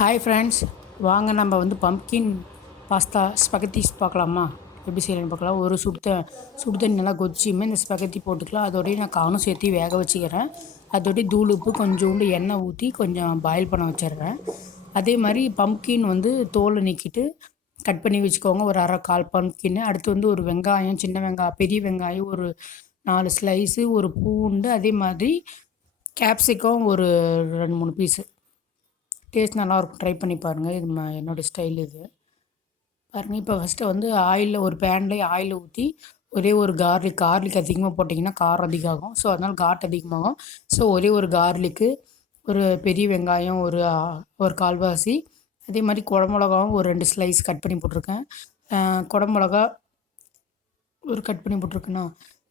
Hi friends வாங்க நம்ம வந்து பம்ப்கின் பாஸ்தா ஸ்பகத்திஸ் பார்க்கலாமா? எப்படி செய்யலாம்னு பார்க்கலாம். ஒரு சுடு த சுடு தண்ணி நல்லா கொதிச்சுமே இந்த ஸ்பகத்தி போட்டுக்கலாம். அதோடய நான் காணும் சேர்த்து வேக வச்சுக்கிறேன். அதோடய தூள் உப்பு கொஞ்சோண்டு எண்ணெய் ஊற்றி கொஞ்சம் பாயில் பண்ண வச்சிடுறேன். அதே மாதிரி பம்ப்கின் வந்து தோலை நீக்கிட்டு கட் பண்ணி வச்சுக்கோங்க. ஒரு அரை கால் பம்ப்கின்னு அடுத்து வந்து ஒரு வெங்காயம் சின்ன வெங்காயம் பெரிய வெங்காயம் ஒரு நாலு ஸ்லைஸு ஒரு பூண்டு அதே மாதிரி கேப்சிகம் ஒரு ரெண்டு மூணு பீஸு டேஸ்ட் நல்லாயிருக்கும். ட்ரை பண்ணி பாருங்கள் இது ம என்னோடய ஸ்டைல் இது. பாருங்கள் இப்போ ஃபஸ்ட்டு வந்து ஆயிலில் ஒரு பேன்லேயே ஆயில் ஊற்றி ஒரே ஒரு கார்லிக் கார்லிக் அதிகமாக போட்டிங்கன்னா காரம் அதிகம் ஆகும் ஸோ அதனால் காட் அதிகமாகும். ஸோ ஒரே ஒரு கார்லிக்கு ஒரு பெரிய வெங்காயம் ஒரு ஒரு கால்வாசி அதே மாதிரி குடமிளகாவும் ஒரு ரெண்டு ஸ்லைஸ் கட் பண்ணி போட்டிருக்கேன். குடமிளகா ஒரு கட் பண்ணி போட்டிருக்கேன்னா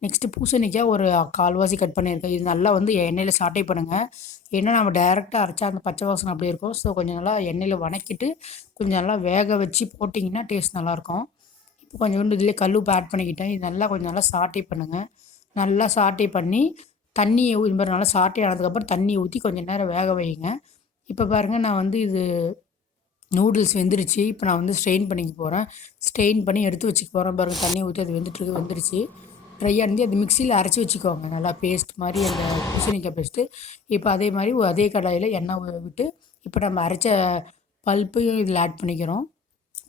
நெக்ஸ்ட்டு பூசணிக்காய் ஒரு கால்வாசி கட் பண்ணியிருக்கேன். இது நல்லா வந்து எண்ணெயில் சாட்டை பண்ணுங்கள் ஏன்னா நம்ம டேரெக்டாக அரைச்சா அந்த பச்சை வாசனை அப்படியே இருக்கும். ஸோ கொஞ்சம் நல்லா எண்ணெயில் வணக்கிட்டு கொஞ்சம் நல்லா வேக வச்சு போட்டிங்கன்னா டேஸ்ட் நல்லாயிருக்கும் இப்போ கொஞ்சோண்டு இதிலே கல்லுப்பு ஆட் பண்ணிக்கிட்டேன். இது நல்லா கொஞ்சம் நல்லா சாட்டை பண்ணுங்கள் நல்லா சாட்டை பண்ணி தண்ணியை இது மாதிரி நல்லா சாட்டை ஆனதுக்கப்புறம் தண்ணி ஊற்றி கொஞ்சம் நேரம் வேக வைங்க. இப்போ பாருங்கள் நான் வந்து இது நூடுல்ஸ் வெந்துருச்சு. இப்போ நான் வந்து ஸ்ட்ரெயின் பண்ணிக்க போகிறேன் ஸ்ட்ரெயின் பண்ணி எடுத்து வச்சுக்க போகிறேன் பாருங்கள் தண்ணி ஊற்றி அது வெந்துட்டு வந்துருச்சு. ட்ரை இருந்து அது மிக்சியில் அரைச்சி வச்சுக்கோங்க. நல்லா பேஸ்ட் மாதிரி அந்த பூசணிக்காய் பேஸ்ட்டு இப்போ அதே மாதிரி அதே கடாயில் எண்ணெய் ஊ- விட்டு இப்போ நம்ம அரைச்ச பல்ப்பையும் இதில் ஆட் பண்ணிக்கிறோம்.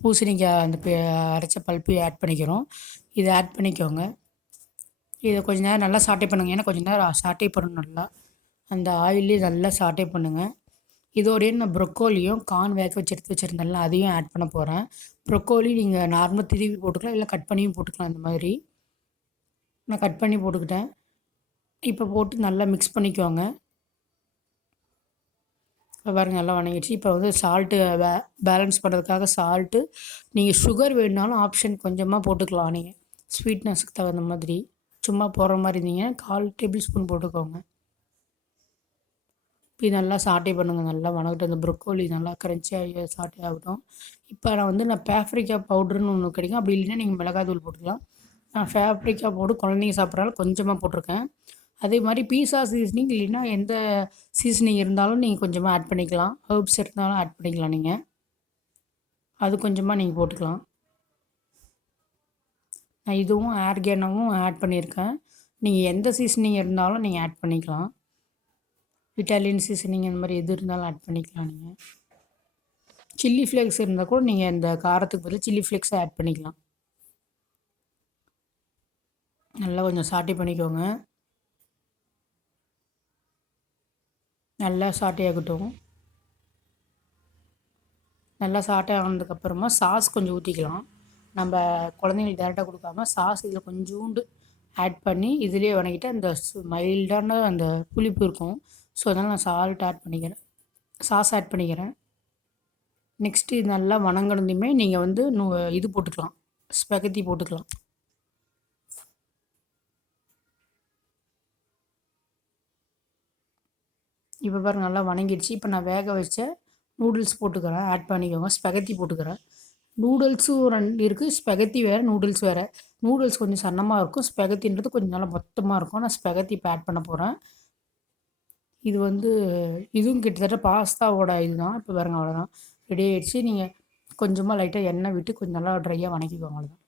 பூசணிக்காய் அந்த பே அரைச்ச பல்ப்பையும் ஆட் பண்ணிக்கிறோம். இதை ஆட் பண்ணிக்கோங்க. இதை கொஞ்ச நேரம் நல்லா சாட்டை பண்ணுங்கள் ஏன்னா கொஞ்ச நேரம் சாட்டை பண்ணணும் நல்லா. அந்த ஆயிலே நல்லா சாட்டை பண்ணுங்கள் இதோடய நான் ப்ரொக்கோலியும் கார்ன் வேக வச்சு எடுத்து வச்சுருந்தேன்ல அதையும் ஆட் பண்ண போகிறேன் ப்ரொக்கோலி நீங்கள் நார்மலாக திருவி போட்டுக்கலாம் இல்லை கட் பண்ணியும் போட்டுக்கலாம் அந்த மாதிரி. நான் கட் பண்ணி போட்டுக்கிட்டேன். இப்போ போட்டு நல்லா மிக்ஸ் பண்ணிக்கோங்க. இப்போ பாருங்க நல்லா வணங்கிடுச்சு. இப்போ வந்து சால்ட்டு பே பேலன்ஸ் பண்ணுறதுக்காக சால்ட்டு நீங்கள் சுகர் வேணுனாலும் ஆப்ஷன் கொஞ்சமாக போட்டுக்கலாம் நீங்கள் ஸ்வீட்னஸ்க்கு தகுந்த மாதிரி. சும்மா போடுற மாதிரி இருந்தீங்கன்னா கால் டேபிள் ஸ்பூன் போட்டுக்கோங்க. இப்போ நல்லா சாட்டை பண்ணுங்கள் நல்லா வணக்கிட்டு அந்த ப்ரொக்கோலி நல்லா கரன்ச்சியாக சாட்டை ஆகட்டும். இப்போ நான் வந்து நான் பேஃப்ரிக்கா பவுடர்னு ஒன்று கிடைக்கும். அப்படி இல்லைன்னா நீங்கள் மிளகாத்தூள் போட்டுக்கலாம். நான் ஃபேப்ரிக்கா போட்டு குழந்தைங்க சாப்பிட்றாலும் கொஞ்சமாக போட்டிருக்கேன். அதே மாதிரி பீஸா சீசனிங் இல்லைன்னா எந்த சீசனிங் இருந்தாலும் நீங்கள் கொஞ்சமாக ஆட் பண்ணிக்கலாம். ஹர்ப்ஸ் இருந்தாலும் ஆட் பண்ணிக்கலாம் நீங்கள் அது கொஞ்சமாக நீங்கள் போட்டுக்கலாம். நான் இதுவும் ஆர்கானோவும் ஆட் பண்ணியிருக்கேன். நீங்கள் எந்த சீசனிங் இருந்தாலும் நீங்கள் ஆட் பண்ணிக்கலாம். இட்டாலியன் சீசனிங் அந்த மாதிரி எது இருந்தாலும் ஆட் பண்ணிக்கலாம் நீங்கள் சில்லி ஃப்ளேக்ஸ் இருந்தால் கூட நீங்கள் இந்த காரத்துக்கு பதில் சில்லி ஃப்ளேக்ஸை ஆட் பண்ணிக்கலாம். நல்லா கொஞ்சம் சாட்டி பண்ணிக்கோங்க. நல்லா சாட்டை ஆகட்டும். நல்லா சாட்டை ஆனதுக்கப்புறமா சாஸ் கொஞ்சம் ஊற்றிக்கலாம் நம்ம குழந்தைங்களுக்கு டேரெக்டாக கொடுக்காம சாஸ் இதில் கொஞ்சோண்டு ஆட் பண்ணி இதுலேயே வணக்கிட்டு அந்த மைல்டான அந்த புளிப்பு இருக்கும். ஸோ அதனால் நான் சால்ட் ஆட் பண்ணிக்கிறேன். சாஸ் ஆட் பண்ணிக்கிறேன். நெக்ஸ்ட்டு இது நல்லா வணங்கினதுமே நீங்கள் வந்து இது போட்டுக்கலாம். ஸ்பெகத்தி போட்டுக்கலாம். இப்போ பாருங்க நல்லா வணங்கிடுச்சு. இப்போ நான் வேக வச்ச நூடுல்ஸ் போட்டுக்கிறேன். ஆட் பண்ணிக்கோங்க. ஸ்பெகத்தி போட்டுக்கிறேன். நூடுல்ஸும் ரெண்டு இருக்குது ஸ்பெகத்தி வேறு நூடுல்ஸ் வேறு. நூடுல்ஸ் கொஞ்சம் சன்னமாக இருக்கும். ஸ்பெகத்தின்றது கொஞ்சம் நல்லா மொத்தமாக இருக்கும். நான் ஸ்பெகத்தி இப்போ ஆட் பண்ண போகிறேன் இது வந்து இதுவும் கிட்டத்தட்ட பாஸ்தாவோட இதுதான். இப்போ பாருங்க அவ்வளோதான் ரெடி ஆகிடுச்சு நீங்கள் கொஞ்சமாக லைட்டாக எண்ணெய் விட்டு கொஞ்சம் நல்லா ட்ரையாக வணக்கிக்கோங்க அவ்வளோதான்